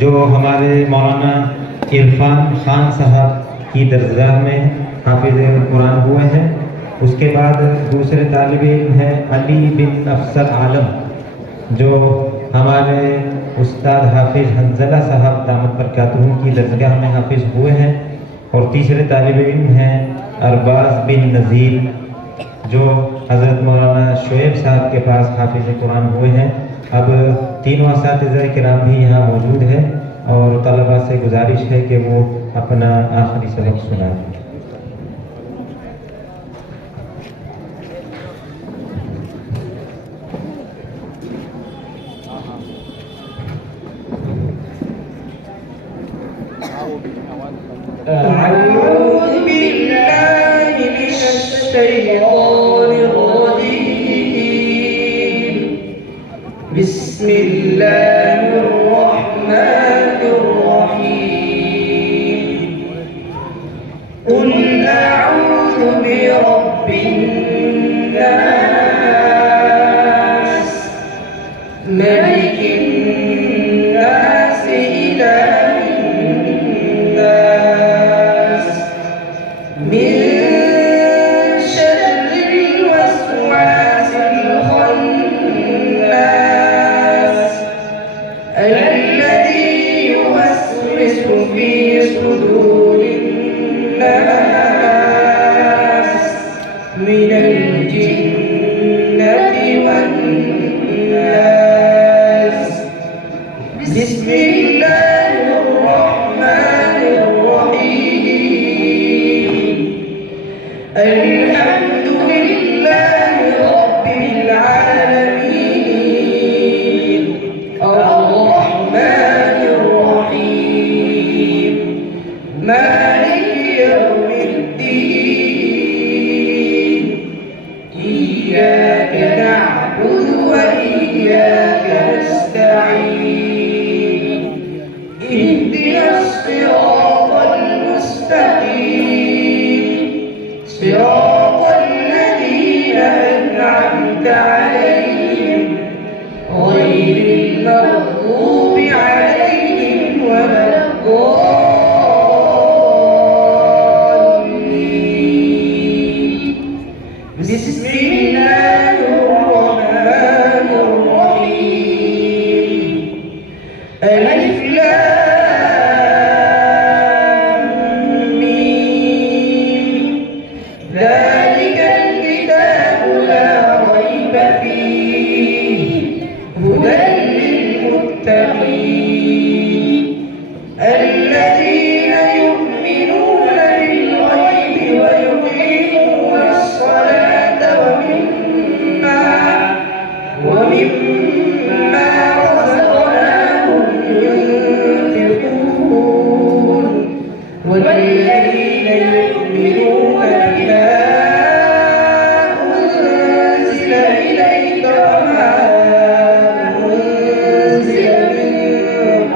جو ہمارے مولانا عرفان خان صاحب کی درسگاہ میں حافظ قرآن ہوئے ہیں. اس کے بعد دوسرے طالب علم ہیں علی بن افسر عالم جو ہمارے استاد حافظ حنظلہ صاحب دامت برکاتہ کی درسگاہ میں حافظ ہوئے ہیں. اور تیسرے طالب علم ہیں ارباز بن نذیر جو حضرت مولانا شعیب صاحب کے پاس حافظ قرآن ہوئے ہیں. اب تینوں اساتذہ کرام بھی یہاں موجود ہیں اور طلباء سے گزارش ہے کہ وہ اپنا آخری سبق سنائیں. أعوذ بالله من الشيطان الرجيم. بسم الله الرحمن الرحيم. قل أعوذ برب الناس ملك الناس إله الناس من شر الوسواس الخناس الذي يوسوس في صدور الناس من الجنة والناس. بسم الله الرحمن الرحيم. الحمد لله رب العالمين الرحمن الرحيم مالك يوم الدين. إياك نعبد وإياك نستعين. اهدنا الصراط المستقيم صراط الذين أنعمت عليهم غير المغضوب عليهم ولا الضالين. بسم الله الرحمن الرحيم. ألف لام ميم. ذلك الكتاب لا ريب فيه هدى للمتقين الذين يؤمنون بالغيب ويقيمون الصلاة ومما رزقناهم ينفقون والذين يؤمنون بما أنزل إليك وما أنزل من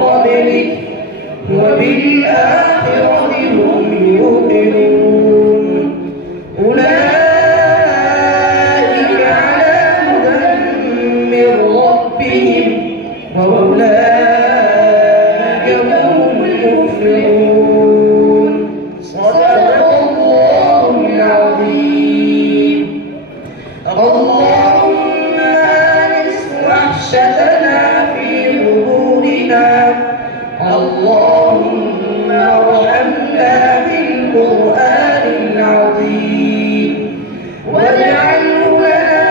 قبلك وبالآخرة هم يوقنون. أولئك على هدى من ربهم وأولئك هم المفلحون. صدق الله العظيم. اللهم آنس وحشتنا في قبورنا. اللهم ارحمنا بالقرآن العظيم واجعله لنا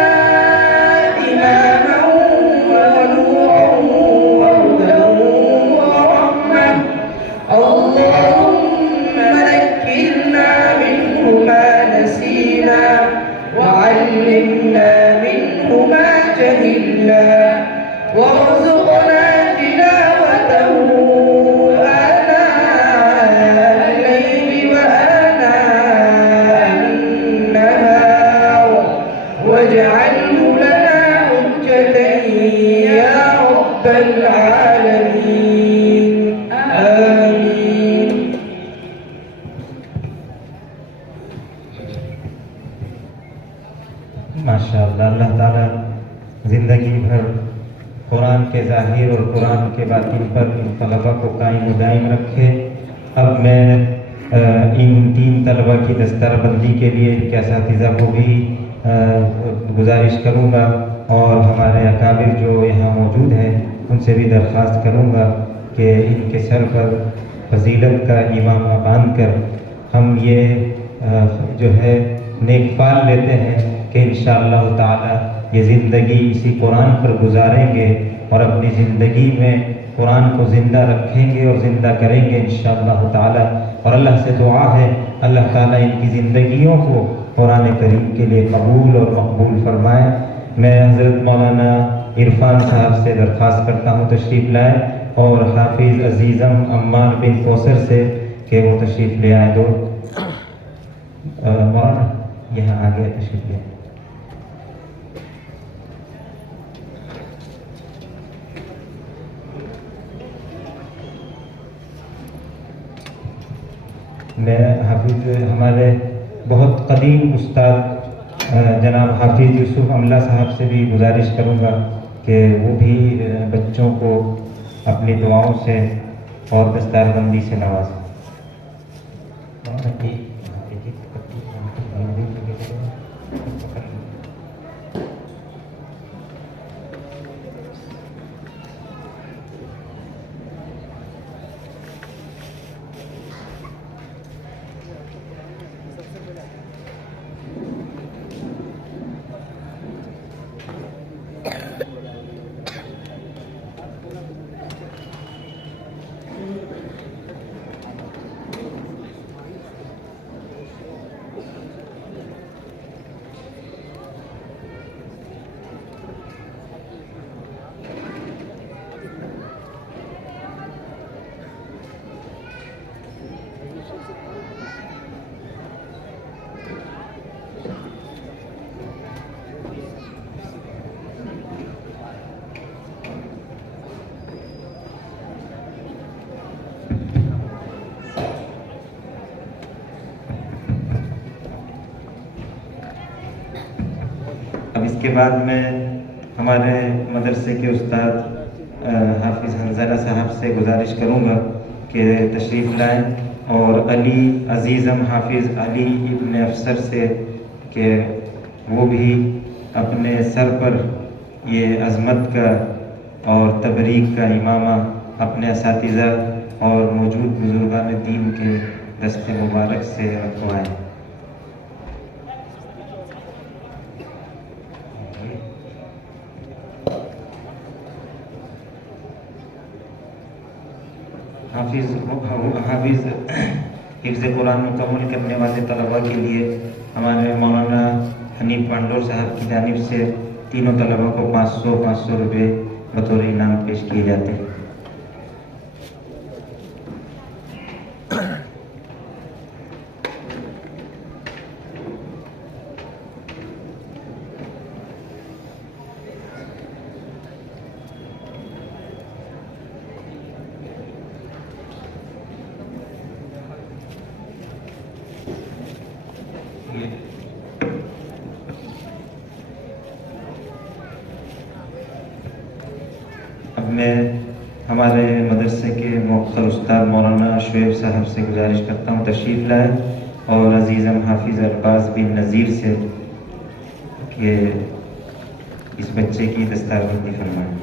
إماما ونورا وهدى ورحمة. اللهم ذكرنا منه ما نسينا وعلمنا منه ما جهلنا وارزقنا تلاوته آناء الليل وآناء النهار واجعله لنا حجة يا رب العالمين. آمين. ماشاء اللہ. اللہ تعالیٰ زندگی بھر قرآن کے ظاہر اور قرآن کے باطن پر ان طلبہ کو قائم و دائم رکھے۔ اب میں ان 3 طلبہ کی دستار بندی کے لیے ان کے اساتذہ کو بھی گزارش کروں گا، اور ہمارے اکابر جو یہاں موجود ہیں ان سے بھی درخواست کروں گا کہ ان کے سر پر فضیلت کا امامہ باندھ کر ہم یہ جو ہے نیک فال لیتے ہیں کہ انشاءاللہ تعالی یہ زندگی اسی قرآن پر گزاریں گے اور اپنی زندگی میں قرآن کو زندہ رکھیں گے اور زندہ کریں گے انشاءاللہ تعالی۔ اور اللہ سے دعا ہے اللہ تعالیٰ ان کی زندگیوں کو قرآن کریم کے لیے قبول اور مقبول فرمائے۔ میں حضرت مولانا عرفان صاحب سے درخواست کرتا ہوں تشریف لائیں، اور حافظ عزیزم عمار بن کوثر سے کہ وہ تشریف لے آئیں۔ دو مولانا یہاں آگے تشریف لے آئیں۔ میں حافظ ہمارے بہت قدیم استاد جناب حافظ یوسف املا صاحب سے بھی گزارش کروں گا کہ وہ بھی بچوں کو اپنی دعاؤں سے اور دستار بندی سے نوازیں۔ اب اس کے بعد میں ہمارے مدرسے کے استاد حافظ حنظلہ صاحب سے گزارش کروں گا کہ تشریف لائیں، اور علی عزیزم حافظ علی ابن افسر سے کہ وہ بھی اپنے سر پر یہ عظمت کا اور تبریک کا امامہ اپنے اساتذہ اور موجود بزرگان دین کے دست مبارک سے رکھوائیں۔ حافظ حفظ قرآن مکمل کرنے والے طلباء کے لیے ہمارے مولانا حنیف پانڈور صاحب کی جانب سے تینوں طلباء کو 500 روپے بطور انعام پیش کیے جاتے ہیں۔ اب میں ہمارے مدرسے کے موقر استاد مولانا شعیب صاحب سے گزارش کرتا ہوں تشریف لائیں، اور عزیزم حافظ عباس بن نذیر سے کہ اس بچے کی دستار بندی فرمائیں۔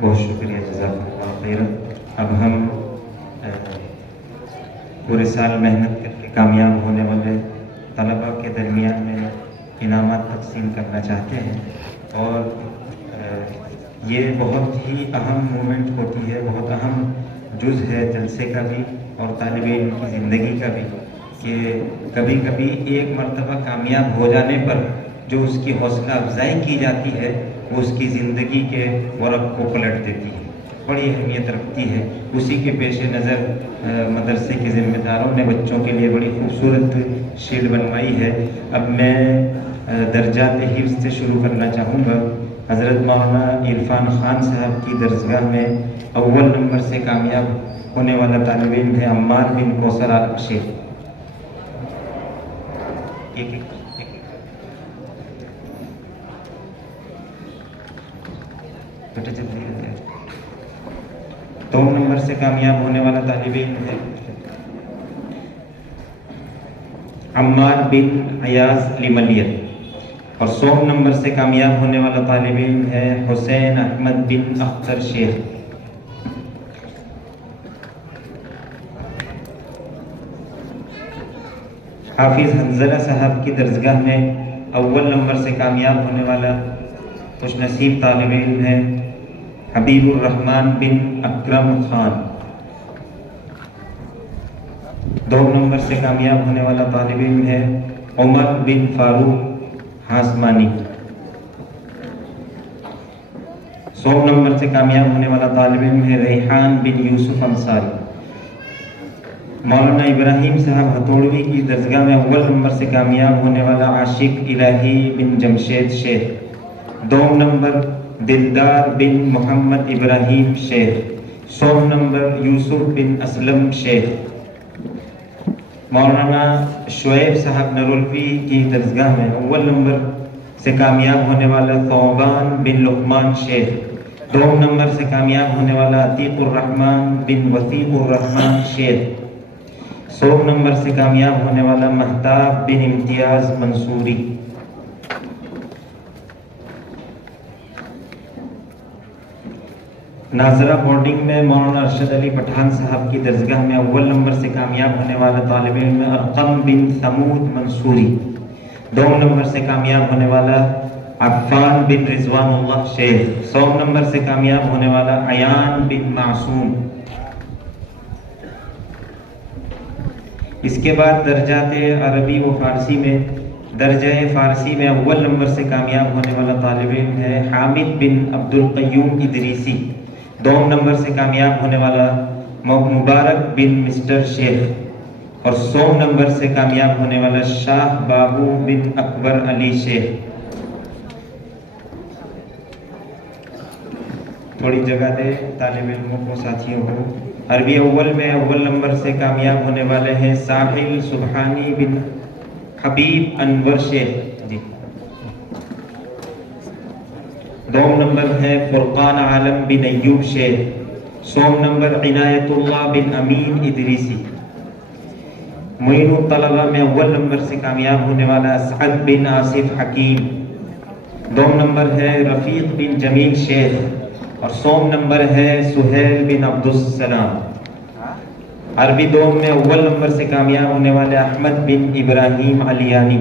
بہت شکریہ، جزاک اللہ خیر۔ اب ہم پورے سال محنت کر کے کامیاب ہونے والے طلباء کے درمیان میں انعامات تقسیم کرنا چاہتے ہیں، اور یہ بہت ہی اہم مومنٹ ہوتی ہے، بہت اہم جز ہے جلسے کا بھی اور طالب علم کی زندگی کا بھی، کہ کبھی کبھی ایک مرتبہ کامیاب ہو جانے پر جو اس کی حوصلہ افزائی کی جاتی ہے وہ اس کی زندگی کے ورق کو پلٹ دیتی ہے، بڑی اہمیت رکھتی ہے۔ اسی کے پیش نظر مدرسے کے ذمہ داروں نے بچوں کے لیے بڑی خوبصورت شیل بنوائی ہے۔ اب میں درجات حفظ سے شروع کرنا چاہوں گا۔ حضرت مولانا عرفان خان صاحب کی درسگاہ میں اول نمبر سے کامیاب ہونے والا طالب علم ہے عمار بن کوثر عالم شیخ۔ دو نمبر سے کامیاب ہونے والا طالب علم ہے عمار بن ایاز لیملیت، اور 100 نمبر سے کامیاب ہونے والا طالب علم ہے حسین احمد بن اختر شیخ۔ حافظ حنظلہ صاحب کی درسگاہ میں اول نمبر سے کامیاب ہونے والا خوش نصیب طالب علم ہے حبیب الرحمن بن اکرم خان۔ 2 نمبر سے کامیاب ہونے والا طالب علم ہے عمر بن فاروق ہاسمانی۔ 100 نمبر سے کامیاب ہونے والا طالب علم ہے ریحان بن یوسف انصاری۔ مولانا ابراہیم صاحب ہتھوڑوی کی درسگاہ میں اول نمبر سے کامیاب ہونے والا عاشق الہی بن جمشید شیخ۔ 2 نمبر دلدار بن محمد ابراہیم شیخ۔ 100 نمبر یوسف بن اسلم شیخ۔ مولانا شعیب صاحب نرولوی کی درسگاہ میں اول نمبر سے کامیاب ہونے والا ثوبان بن لقمان شیخ۔ 2 نمبر سے کامیاب ہونے والا عتیق الرحمن بن وثیق الرحمن شیخ۔ 100 نمبر سے کامیاب ہونے والا مہتاب بن امتیاز منصوری۔ ناظرہ بورڈنگ میں مولانا ارشد علی پٹھان صاحب کی درسگاہ میں اول نمبر سے کامیاب ہونے والا طالب علم ارقم بن ثمود منصوری۔ 2 نمبر سے کامیاب ہونے والا عفان بن رضوان اللہ شیخ۔ 100 نمبر سے کامیاب ہونے والا عیان بن معصوم۔ اس کے بعد درجات عربی و فارسی میں درجہ فارسی میں اول نمبر سے کامیاب ہونے والا طالب علم ہے حامد بن عبد القیوم ادریسی۔ 2 نمبر سے کامیاب ہونے والا مبارک بن مسٹر شیخ، اور 100 نمبر سے کامیاب ہونے والا شاہ بابو بن اکبر علی شیخ۔ تھوڑی جگہ دے طالب علموں کو، ساتھیوں کو۔ عربی اول میں اول نمبر سے کامیاب ہونے والے ہیں ساحل سبحانی بن حبیب انور شیخ جی۔ 2 نمبر ہے فرقان عالم بن ایوب شیخ۔ 100 نمبر عنایت اللہ بن امین ادریسی۔ معین الطلبہ میں اول نمبر سے کامیاب ہونے والا اسعد بن آصف حکیم۔ 2 نمبر ہے رفیق بن جمیل شیخ، اور 100 نمبر ہے سہیل بن عبدالسلام۔ عربی 2 میں اول نمبر سے کامیاب ہونے والے احمد بن ابراہیم علیانی۔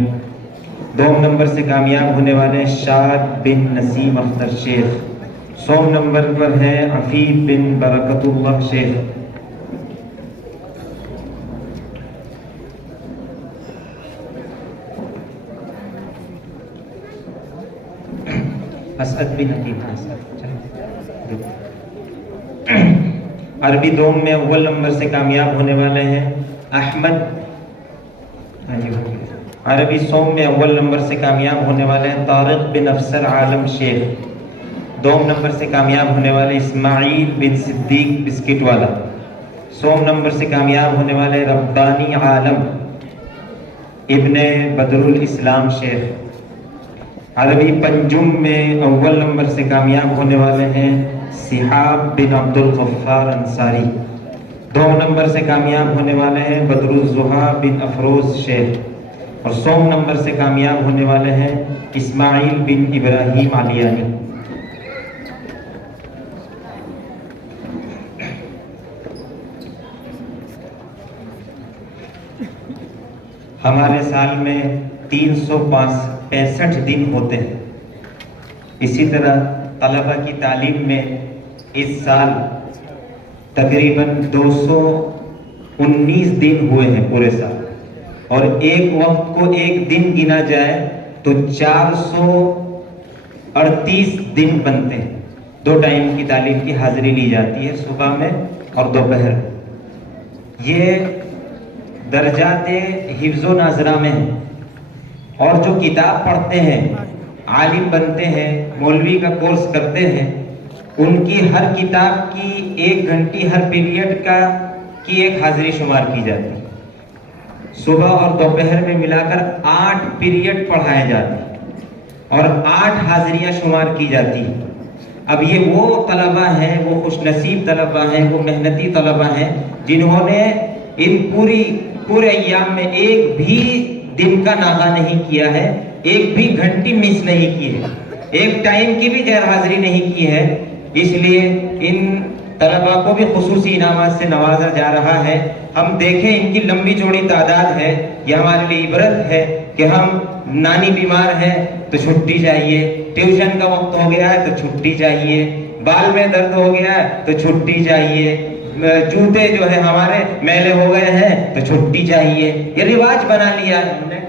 2 نمبر سے کامیاب ہونے والے شاد بن نسیم اختر شیخ۔ 100 نمبر پر ہے عفیف بن برکت اللہ شیخ۔ اسعد بن حکیم۔ عربی 2 میں اول نمبر سے کامیاب ہونے والے ہیں احمد۔ عربی 100 میں اول نمبر سے کامیاب ہونے والے ہیں طارق بن افسر عالم شیخ۔ 2 نمبر سے کامیاب ہونے والے اسماعیل بن صدیق بسکٹ والا۔ 100 نمبر سے کامیاب ہونے والے ربانی عالم ابن بدر الاسلام شیخ۔ عربی 5 میں اول نمبر سے کامیاب ہونے والے ہیں صحاب بن عبد الغفار انصاری۔ 2 نمبر سے کامیاب ہونے والے ہیں بدر الزہا بن افروز شیخ۔ اور 100 نمبر سے کامیاب ہونے والے ہیں اسماعیل بن ابراہیم علیانی۔ ہمارے سال میں 365 دن ہوتے ہیں، اسی طرح طلبہ کی تعلیم میں اس سال تقریباً 219 دن ہوئے ہیں پورے سال، اور ایک وقت کو ایک دن گنا جائے تو 438 دن بنتے ہیں۔ 2 ٹائم کی تعلیم کی حاضری لی جاتی ہے، صبح میں اور دوپہر میں۔ یہ درجات حفظ و ناظرہ میں ہیں، اور جو کتاب پڑھتے ہیں، عالم بنتے ہیں، مولوی کا کورس کرتے ہیں، ان کی ہر کتاب کی 1 گھنٹی ہر پیریڈ کی ایک حاضری شمار کی جاتی ہے۔ صبح اور دوپہر میں ملا کر 8 پیریڈ پڑھائے جاتے ہیں اور 8 حاضریاں شمار کی جاتی ہیں۔ اب یہ وہ طلبہ ہیں، وہ خوش نصیب طلبہ ہیں، وہ محنتی طلبہ ہیں جنہوں نے ان پورے ایام میں ایک بھی دن کا ناغہ نہیں کیا ہے، ایک بھی گھنٹی مس نہیں کی ہے، ایک ٹائم کی بھی غیر حاضری نہیں کی ہے۔ اس لیے ان طلبہ کو بھی خصوصی انعامات سے نوازا جا رہا ہے۔ ہم دیکھیں ان کی لمبی چوڑی تعداد ہے، یہ ہمارے لیے عبرت ہے کہ ہم نانی بیمار ہے تو چھٹی چاہیے، ٹیوشن کا وقت ہو گیا ہے تو چھٹی چاہیے، بال میں درد ہو گیا ہے تو چھٹی چاہیے، جوتے جو ہے ہمارے میلے ہو گئے ہیں تو چھٹی چاہیے۔ یہ رواج بنا لیا ہے ہم نے،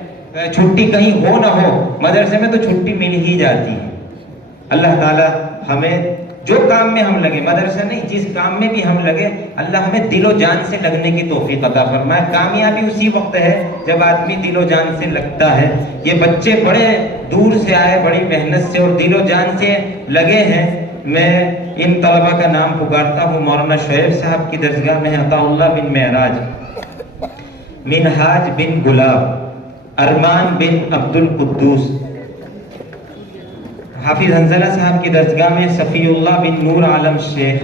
چھٹی کہیں ہو نہ ہو مدرسے میں تو چھٹی مل ہی جاتی ہے۔ اللہ تعالی ہمیں جو کام میں ہم لگے، مدرسہ نہیں جس کام میں بھی ہم لگے، اللہ ہمیں دل و جان سے لگنے کی توفیق عطا فرمائے۔ کامیابی اسی وقت ہے جب آدمی دل و جان سے لگتا ہے۔ یہ بچے بڑے دور سے آئے، بڑی محنت سے اور دل و جان سے لگے ہیں۔ میں ان طلبہ کا نام پکارتا ہوں۔ مولانا شعیب صاحب کی درسگاہ میں عطا اللہ بن معراج، منہاج بن گلاب، ارمان بن عبد القدوس۔ حافظ حنظلہ صاحب کی درسگاہ میں صفی اللہ بن نور عالم شیخ،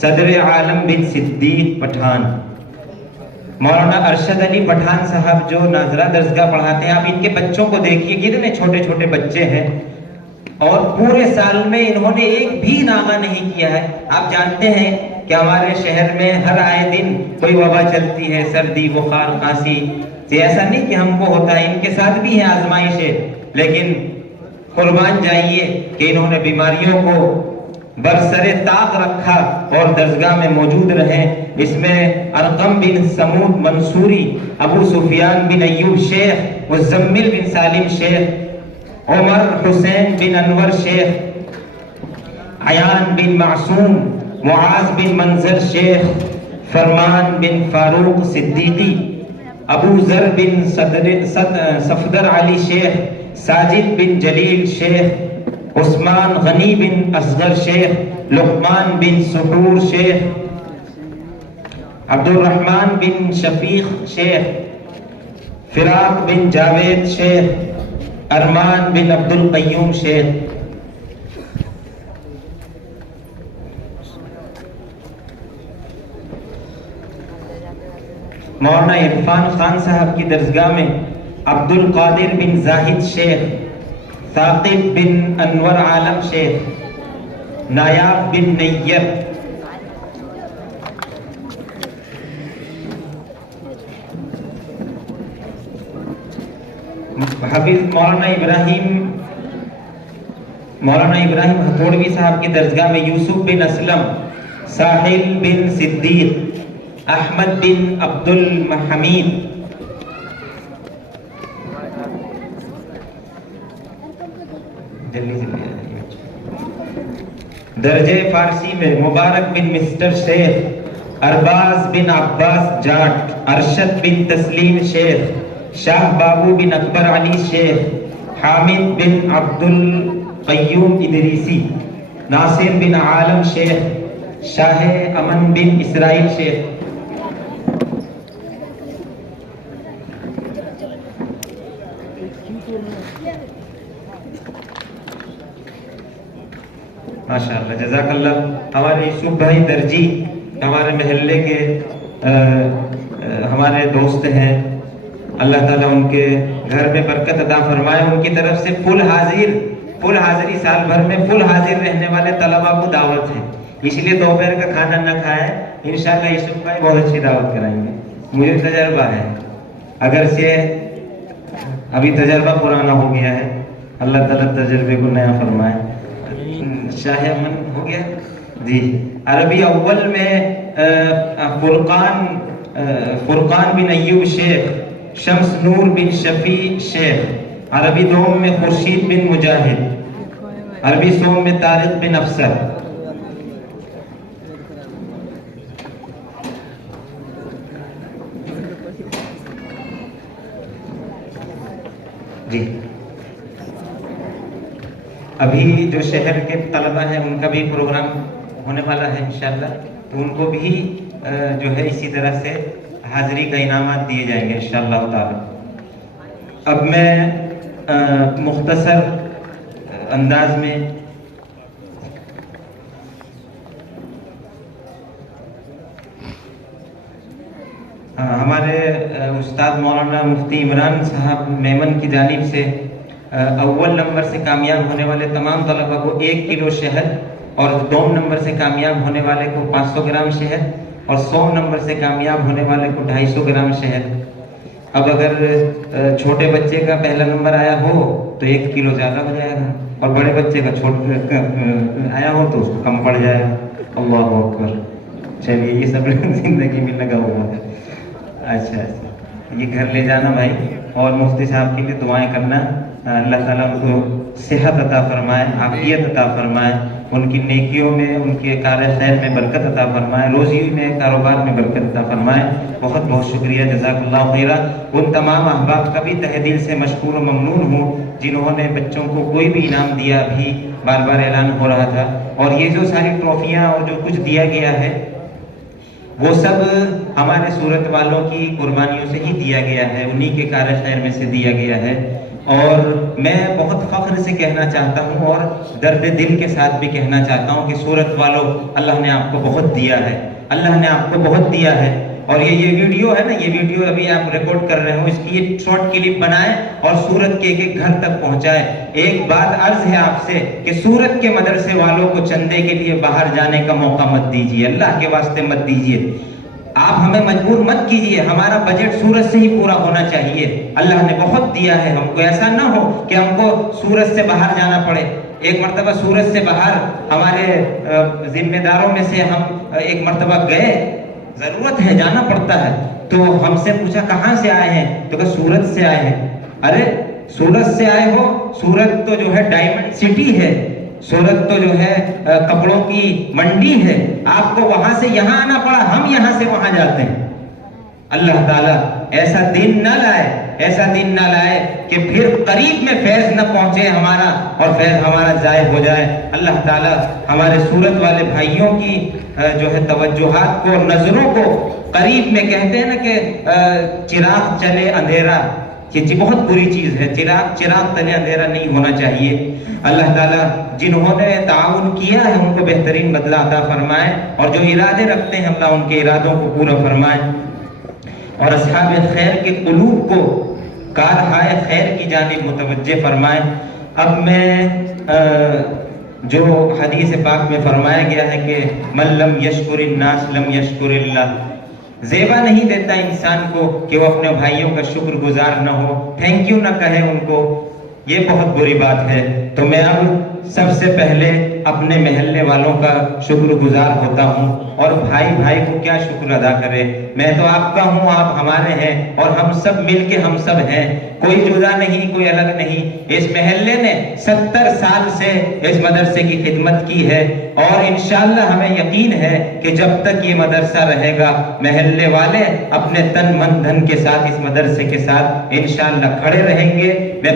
صدر عالم بن صدیق پٹھان۔ مولانا ارشد علی پٹھان صاحب جو ناظرہ درسگاہ پڑھاتے ہیں، آپ ان کے بچوں کو دیکھیے کتنے چھوٹے چھوٹے بچے ہیں، اور پورے سال میں انہوں نے ایک بھی ناغہ نہیں کیا ہے۔ آپ جانتے ہیں کہ ہمارے شہر میں ہر آئے دن کوئی وبا چلتی ہے، سردی، بخار، کھانسی۔ ایسا نہیں کہ ہم کو ہوتا ہے، ان کے ساتھ بھی ہے آزمائشیں، لیکن قربان جائیے کہ انہوں نے بیماریوں کو برسر طاق رکھا اور درسگاہ میں موجود رہے۔ اس میں ارقم بن سمود منصوری، ابو سفیان بن ایوب شیخ، مزمل بن سالم شیخ، عمر حسین بن انور شیخ، عیان بن معصوم، معاذ بن منظر شیخ، فرمان بن فاروق صدیقی، ابو ذر بن صفدر علی شیخ، ساجد بن جلیل شیخ، عثمان غنی بن اصغر شیخ، لقمان بن سحور شیخ، عبد الرحمن بن شفیق شیخ، فراق بن جاوید شیخ، ارمان بن عبد القیوم شیخ۔ مولانا عرفان خان صاحب کی درسگاہ میں عبد القادر بن زاہد شیخ، ثاقب بن انور عالم شیخ، نایاب بن نیر، حافظ مولانا ابراہیم ہتھوڑوی صاحب کی درسگاہ میں یوسف بن اسلم، ساحل بن صدیق، احمد بن عبد الحمید، درجہ فارسی میں مبارک بن مسٹر شیخ، ارباز بن عباس جاٹ، ارشد بن تسلیم شیخ، شاہ بابو بن اکبر علی شیخ، حامد بن عبد القیوم ادریسی، ناصر بن عالم شیخ، شاہ امن بن اسرائیل شیخ۔ ماشاءاللہ، جزاک اللہ۔ ہمارے یوسف بھائی درجی ہمارے محلے کے ہمارے دوست ہیں، اللہ تعالیٰ ان کے گھر میں برکت عطا فرمائے. ان کی طرف سے فل حاضری سال بھر میں فل حاضر رہنے والے طلبا کو دعوت ہے، اس لیے دوپہر کا کھانا نہ کھائیں. انشاءاللہ یوسف بھائی بہت اچھی دعوت کرائیں گے. مجھے تجربہ ہے، اگر سے ابھی تجربہ پرانا ہو گیا ہے. اللہ تعالیٰ تجربے کو نیا فرمائے. شاہ من ہو گیا جی. عربی اول میں فرقان بن ایوب شیخ، شمس نور بن شفیع شیخ. عربی دوم میں خورشید بن مجاہد. عربی سوم میں طارق بن افسر. جی ابھی جو شہر کے طلبہ ہیں ان کا بھی پروگرام ہونے والا ہے انشاءاللہ، تو ان کو بھی جو ہے اسی طرح سے حاضری کا انعامات دیے جائیں گے انشاءاللہ تعالی. اب میں مختصر انداز میں ہمارے استاد مولانا مفتی عمران صاحب میمن کی جانب سے اول نمبر سے کامیاب ہونے والے تمام طلبہ کو 1 کلو شہد، اور دوم نمبر سے کامیاب ہونے والے کو 500 گرام شہد، اور 100 نمبر سے کامیاب ہونے والے کو 250 گرام شہد. اب اگر چھوٹے بچے کا پہلا نمبر آیا ہو تو 1 کلو زیادہ ہو جائے گا، اور بڑے بچے کا آیا ہو تو اس کو کم پڑ جائے گا. اللہ اکبر. چلیے یہ سب زندگی میں لگا ہوا ہے. اچھا یہ گھر لے جانا بھائی، اور مفتی صاحب کے لیے دعائیں کرنا. اللہ تعالیٰ ان کو صحت عطا فرمائے، عافیت عطا فرمائے، ان کی نیکیوں میں، ان کے کار خیر میں برکت عطا فرمائے، روزی میں، کاروبار میں برکت عطا فرمائے. بہت بہت شکریہ، جزاک اللہ خیرہ. ان تمام احباب کا بھی تہ دل سے مشکور و ممنون ہوں جنہوں نے بچوں کو کوئی بھی انعام دیا. بھی بار بار اعلان ہو رہا تھا، اور یہ جو ساری ٹرافیاں اور جو کچھ دیا گیا ہے وہ سب ہمارے صورت والوں کی قربانیوں سے ہی دیا گیا ہے، انہی کے کار خیر میں سے دیا گیا ہے. اور میں بہت فخر سے کہنا چاہتا ہوں اور درد دل کے ساتھ بھی کہنا چاہتا ہوں کہ صورت والوں، اللہ نے آپ کو بہت دیا ہے، اللہ نے آپ کو بہت دیا ہے. اور یہ ویڈیو ہے نا، یہ ویڈیو ابھی آپ ریکارڈ کر رہے ہو، اس کی ایک شارٹ کلپ بنائیں اور سورت کے ایک گھر تک پہنچائیں. ایک بات عرض ہے آپ سے کہ سورت کے مدرسے والوں کو چندے کے لیے باہر جانے کا موقع مت دیجیے، اللہ کے واسطے مت دیجیے. آپ ہمیں مجبور مت کیجیے، ہمارا بجٹ سورت سے ہی پورا ہونا چاہیے. اللہ نے بہت دیا ہے ہم کو، ایسا نہ ہو کہ ہم کو سورت سے باہر جانا پڑے. ایک مرتبہ سورت سے باہر ہمارے ذمہ داروں میں سے ہم ایک مرتبہ گئے، ضرورت ہے جانا پڑتا ہے، تو ہم سے پوچھا کہاں سے آئے ہیں، تو کہ سورت سے آئے ہیں. ارے سورت سے آئے ہو؟ سورت تو جو ہے ڈائمنڈ سٹی ہے، سورت تو جو ہے کپڑوں کی منڈی ہے، آپ کو وہاں سے یہاں آنا پڑا، ہم یہاں سے وہاں جاتے ہیں. اللہ تعالیٰ ایسا دن نہ لائے، ایسا دن نہ لائے کہ پھر قریب میں فیض نہ پہنچے ہمارا اور فیض ہمارا ضائع ہو جائے. اللہ تعالیٰ ہمارے صورت والے بھائیوں کی جو ہے توجہات کو، نظروں کو قریب میں، کہتے ہیں نا کہ چراغ چلے اندھیرا، یہ بہت بری چیز ہے، چراغ تلے اندھیرا نہیں ہونا چاہیے. اللہ تعالیٰ جنہوں نے تعاون کیا ہے ان کو بہترین بدلہ عطا فرمائے، اور جو ارادے رکھتے ہیں اللہ ان کے ارادوں کو پورا فرمائے، اور اصحاب خیر کے قلوب کو کارہائے خیر کی جانب متوجہ فرمائے. اب میں جو حدیث پاک میں فرمایا گیا ہے کہ من لم یشکر الناس لم یشکر اللہ، زیبا نہیں دیتا انسان کو کہ وہ اپنے بھائیوں کا شکر گزار نہ ہو، تھینک یو نہ کہے ان کو، یہ بہت بری بات ہے. تو میں اب سب سے پہلے اپنے محلے والوں کا شکر گزار ہوتا ہوں، اور بھائی کو کیا شکر ادا کرے. میں تو آپ کا ہوں، آپ ہمارے ہیں، اور ہم سب مل کے ہم سب ہیں، کوئی جدا نہیں، کوئی الگ نہیں. اس محلے نے 70 سال سے اس مدرسے کی خدمت کی ہے، اور انشاءاللہ ہمیں یقین ہے کہ جب تک یہ مدرسہ رہے گا محلے والے اپنے تن من دھن کے ساتھ اس مدرسے کے ساتھ انشاءاللہ کھڑے رہیں گے. میں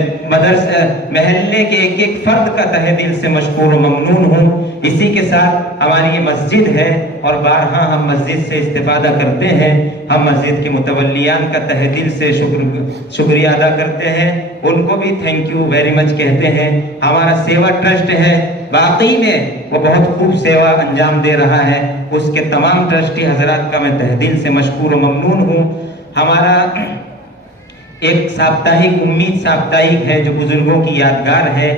محلے کے ایک ایک فرد کا تہ دل سے مشکور و ممنون ہوں. اسی کے ساتھ ہماری یہ مسجد ہے، اور بارہا ہم مسجد سے استفادہ کرتے ہیں. ہم مسجد کے متولیان کا تہ دل سے شکریہ ادا کرتے ہیں، ان کو بھی تھینک یو ویری مچ کہتے ہیں. ہمارا سیوا ٹرسٹ ہے، واقعی میں وہ بہت خوب سیوا انجام دے رہا ہے، اس کے تمام ٹرسٹی حضرات کا میں تہ دل سے مشکور و ممنون ہوں. ہمارا ایک ساپتاہک امید ساپتاہک ہے جو بزرگوں کی یادگار ہے،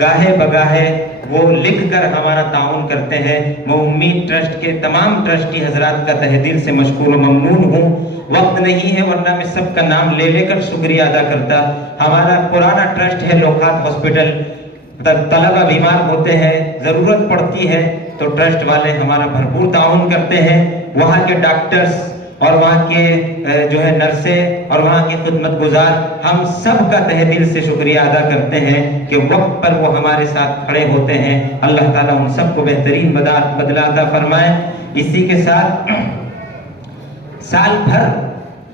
گاہے بگاہے وہ لکھ کر ہمارا تعاون کرتے ہیں۔ میں امید ٹرسٹ کے تمام ٹرسٹی حضرات کا تہ دل سے مشکور و ممنون ہوں۔ وقت نہیں ہے ورنہ میں سب کا نام لے لے کر شکریہ ادا کرتا۔ ہمارا پرانا ٹرسٹ ہے لوکھات ہاسپٹل، طلبہ بیمار ہوتے ہیں، ضرورت پڑتی ہے تو ٹرسٹ والے ہمارا بھرپور تعاون کرتے ہیں۔ وہاں کے ڈاکٹرز اور وہاں کے جو ہے نرسیں اور وہاں کے خدمت گزار، ہم سب کا تہ دل سے شکریہ ادا کرتے ہیں کہ وقت پر وہ ہمارے ساتھ کھڑے ہوتے ہیں۔ اللہ تعالیٰ ان سب کو بہترین بدلہ عطا فرمائے۔ اسی کے ساتھ سال بھر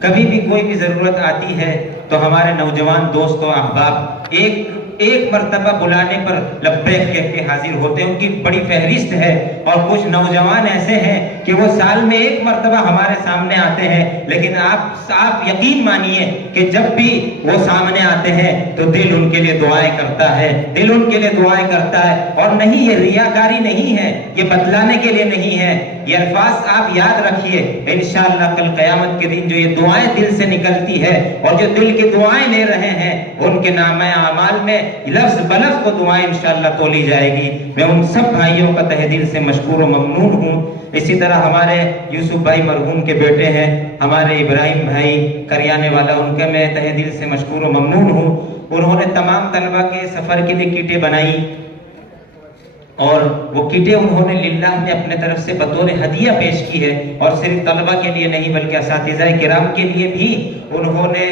کبھی بھی کوئی بھی ضرورت آتی ہے تو ہمارے نوجوان دوست و احباب ایک مرتبہ بلانے پر لبیک کہہ کے حاضر ہوتے ہیں۔ ان کی بڑی فہرست ہے، اور کچھ نوجوان ایسے ہیں کہ وہ سال میں ایک مرتبہ ہمارے سامنے آتے ہیں، لیکن آپ یقین مانیے کہ جب بھی وہ سامنے آتے ہیں تو دل ان کے لیے دعائیں کرتا ہے، دل ان کے لیے دعائیں کرتا ہے۔ اور نہیں، یہ ریاکاری نہیں ہے، یہ بتلانے کے لیے نہیں ہے، یہ الفاظ آپ یاد رکھیے۔ انشاءاللہ کل قیامت کے دن جو یہ دعائیں دل سے نکلتی ہے اور جو دل کی دعائیں لے رہے ہیں، ان کے نامہ اعمال میں لفظ بلفظ کو دعائیں انشاءاللہ تولی جائے گی۔ میں ان سب بھائیوں کا تہ دل سے مشکور و ممنون ہوں۔ اسی طرح ہمارے یوسف بھائی مرحوم کے بیٹے ہیں، ہمارے ابراہیم بھائی کریانے والا، ان کا میں تہ دل سے مشکور و ممنون ہوں۔ انہوں نے تمام طلبہ کے سفر کے لیے کٹیں بنائی، اور وہ کٹیں انہوں نے للہ میں اپنے طرف سے بطور ہدیہ پیش کی ہے، اور صرف طلبہ کے لیے نہیں بلکہ اساتذہ کرام کے لیے بھی انہوں نے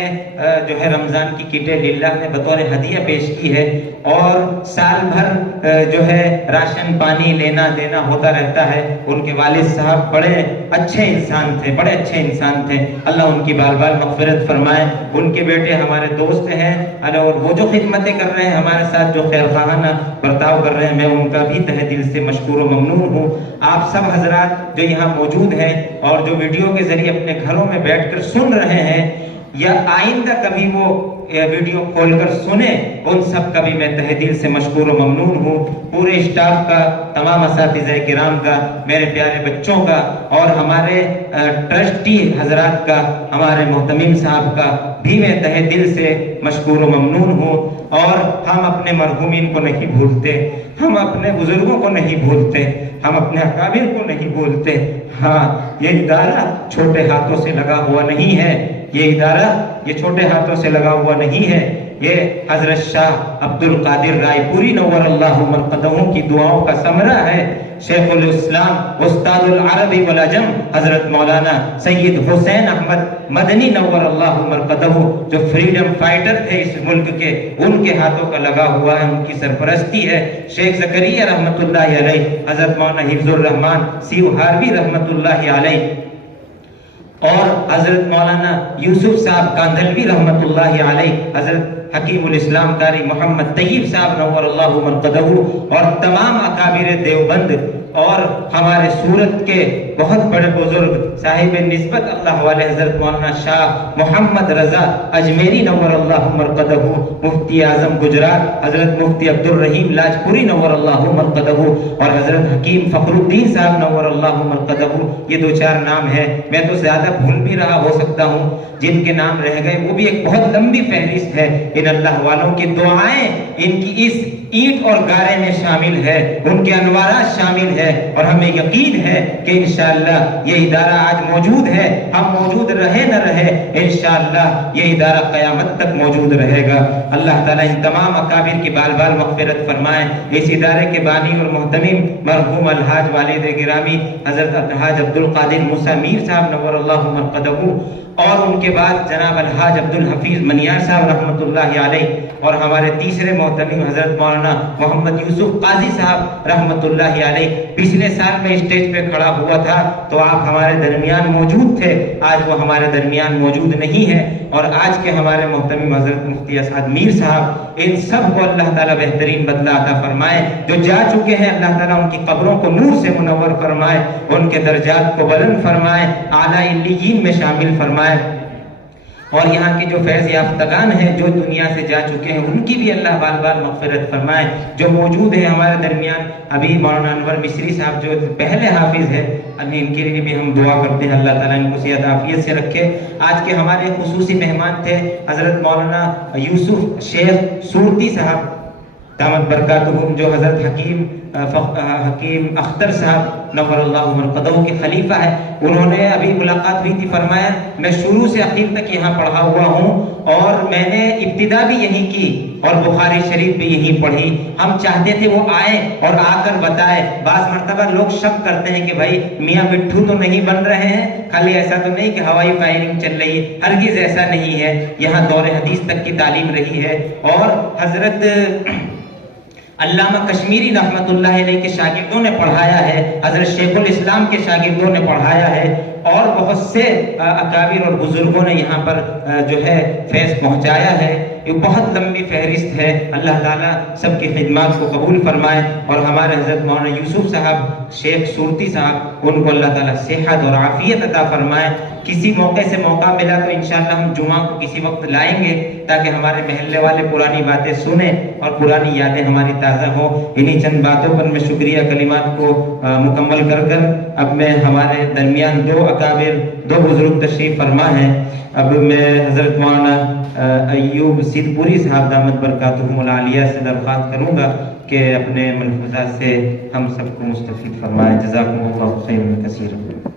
جو ہے رمضان کی کٹیں للہ میں بطور ہدیہ پیش کی ہے۔ اور سال بھر جو ہے راشن پانی لینا دینا ہوتا رہتا ہے۔ ان کے والد صاحب بڑے اچھے انسان تھے، بڑے اچھے انسان تھے، اللہ ان کی بال بال مغفرت فرمائے۔ ان کے بیٹے ہمارے دوست ہیں، اور وہ جو خدمتیں کر رہے ہیں ہمارے ساتھ، جو خیر خواہانہ برتاؤ کر رہے ہیں، میں ان کا بھی تہ دل سے مشکور و ممنون ہوں۔ آپ سب حضرات جو یہاں موجود ہیں اور جو ویڈیو کے ذریعے اپنے گھروں میں بیٹھ کر سن رہے ہیں، یا آئندہ کبھی وہ ویڈیو کھول کر سنیں، ان سب کا بھی میں تہ دل سے مشکور و ممنون ہوں۔ پورے اسٹاف کا، تمام اساتذہ کرام کا، میرے پیارے بچوں کا، اور ہمارے ٹرسٹی حضرات کا، ہمارے محتمم صاحب کا بھی میں تہ دل سے مشکور و ممنون ہوں۔ اور ہم اپنے مرحومین کو نہیں بھولتے، ہم اپنے بزرگوں کو نہیں بھولتے، ہم اپنے اکابر کو نہیں بھولتے۔ ہاں، یہ ادارہ چھوٹے ہاتھوں سے لگا ہوا نہیں ہے، یہ ادارہ یہ چھوٹے ہاتھوں سے لگا ہوا نہیں ہے، یہ حضرت شاہ عبد القادر رائے پوری نور اللہ مرقدہ کی دعاؤں کا ثمرہ ہے۔ شیخ الاسلام استاد العربی والعجم حضرت مولانا سید حسین احمد مدنی نور اللہ مرقدہ، جو فریڈم فائٹر تھے اس ملک کے، ان کے ہاتھوں کا لگا ہوا ہے، ان کی سرپرستی ہے۔ شیخ زکریا رحمت اللہ علیہ، حضرت مولانا حفظ الرحمان سیو ہاروی رحمت اللہ علیہ، اور حضرت مولانا یوسف صاحب کاندھلوی رحمت اللہ علیہ، حضرت حکیم الاسلام قاری محمد طیب صاحب نور اللہ مرقدہ، اور تمام اکابر دیوبند، اور ہمارے سورت کے بہت بڑے بزرگ صاحب نسبت اللہ والے حضرت مولانا شاہ محمد رضا اجمیری نور اللہ مرقدہ، مفتی اعظم گجرات حضرت مفتی عبد الرحیم لاجپوری نور اللہ مرقدہ، اور حضرت حکیم فخر الدین صاحب نور اللہ مرقدہ۔ یہ 2-4 نام ہیں، میں تو زیادہ بھول بھی رہا ہو سکتا ہوں، جن کے نام رہ گئے وہ بھی ایک بہت لمبی فہرست ہے۔ ان اللہ والوں کی دعائیں ان کی اس اینٹ اور گارے میں شامل ہے، ان کے انوارات شامل ہے، اور ہمیں یقین ہے کہ انشاءاللہ یہ ادارہ آج موجود ہے، ہم موجود رہے نہ رہے، انشاءاللہ یہ ادارہ قیامت تک موجود رہے گا۔ اللہ تعالیٰ ان تمام اکابر کی بال بال مغفرت فرمائے۔ اس ادارے کے بانی اور محتمم مرحوم الحاج والد گرامی حضرت الحاج عبد القادر موسیٰ میر صاحب نور اللہ مرقدہ، اور ان کے بعد جناب الحاج عبد الحفیظ منیار صاحب رحمۃ اللہ علیہ، اور ہمارے تیسرے محتمم حضرت مولانا محمد یوسف قاضی صاحب رحمۃ اللہ علیہ۔ پچھلے سال میں اسٹیج پہ کھڑا ہوا تھا تو آپ ہمارے درمیان موجود تھے، آج وہ ہمارے درمیان موجود نہیں ہے، اور آج کے ہمارے محتمم حضرت مفتی اسعد میر صاحب، ان سب کو اللہ تعالیٰ بہترین بدلہ عطا فرمائے۔ جو جا چکے ہیں اللہ تعالیٰ ان کی قبروں کو نور سے منور فرمائے، ان کے درجات کو بلند فرمائے، اعلیٰ علیین میں شامل فرمائے۔ اور یہاں کے جو فیض یافتگان ہیں جو دنیا سے جا چکے ہیں ان کی بھی اللہ بار بار مغفرت فرمائے. جو موجود ہیں ہمارے درمیان ابھی مولانا انور مصری صاحب جو پہلے حافظ ہے، ان کے لیے بھی ہم دعا کرتے ہیں اللہ تعالیٰ ان کو صحت عافیت سے رکھے. آج کے ہمارے خصوصی مہمان تھے حضرت مولانا یوسف شیخ صورتی صاحب دامت برکاتہم، جو حضرت حکیم اختر صاحب نور اللہ مرقدہ کے خلیفہ ہے. انہوں نے ابھی ملاقات ہوئی تھی، فرمایا میں شروع سے اخیر تک یہاں پڑھا ہوا ہوں اور میں نے ابتدا بھی یہیں کی اور بخاری شریف بھی یہیں پڑھی. ہم چاہتے تھے وہ آئے اور آ کر بتائے. بعض مرتبہ لوگ شک کرتے ہیں کہ بھائی میاں مٹھو تو نہیں بن رہے ہیں، خالی ایسا تو نہیں کہ ہوائی فائرنگ چل رہی ہے. ہرگز ایسا نہیں ہے، یہاں دور حدیث تک کی تعلیم رہی ہے. اور حضرت علامہ کشمیری رحمۃ اللہ علیہ کے شاگردوں نے پڑھایا ہے، حضرت شیخ الاسلام کے شاگردوں نے پڑھایا ہے، اور بہت سے اکابر اور بزرگوں نے یہاں پر جو ہے فیض پہنچایا ہے. یہ بہت لمبی فہرست ہے. اللہ تعالیٰ سب کی خدمات کو قبول فرمائے اور ہمارے حضرت مولانا یوسف صاحب شیخ صورتی صاحب ان کو اللہ تعالیٰ صحت اور عافیت عطا فرمائے. کسی موقع سے موقع ملا تو انشاءاللہ ہم جمعہ کو کسی وقت لائیں گے تاکہ ہمارے محلے والے پرانی باتیں سنیں اور پرانی یادیں ہماری تازہ ہوں. انہی چند باتوں پر میں شکریہ کلمات کو مکمل کر اب میں ہمارے درمیان دو اکابر، دو بزرگ تشریف فرما ہیں. اب میں حضرت مولانا ایوب سید پوری صاحب دامت برکاتہم العالیہ سے درخواست کروں گا کہ اپنے ملفوظات سے ہم سب کو مستفید فرمائیں. جزاکم اللہ خیر کثیر.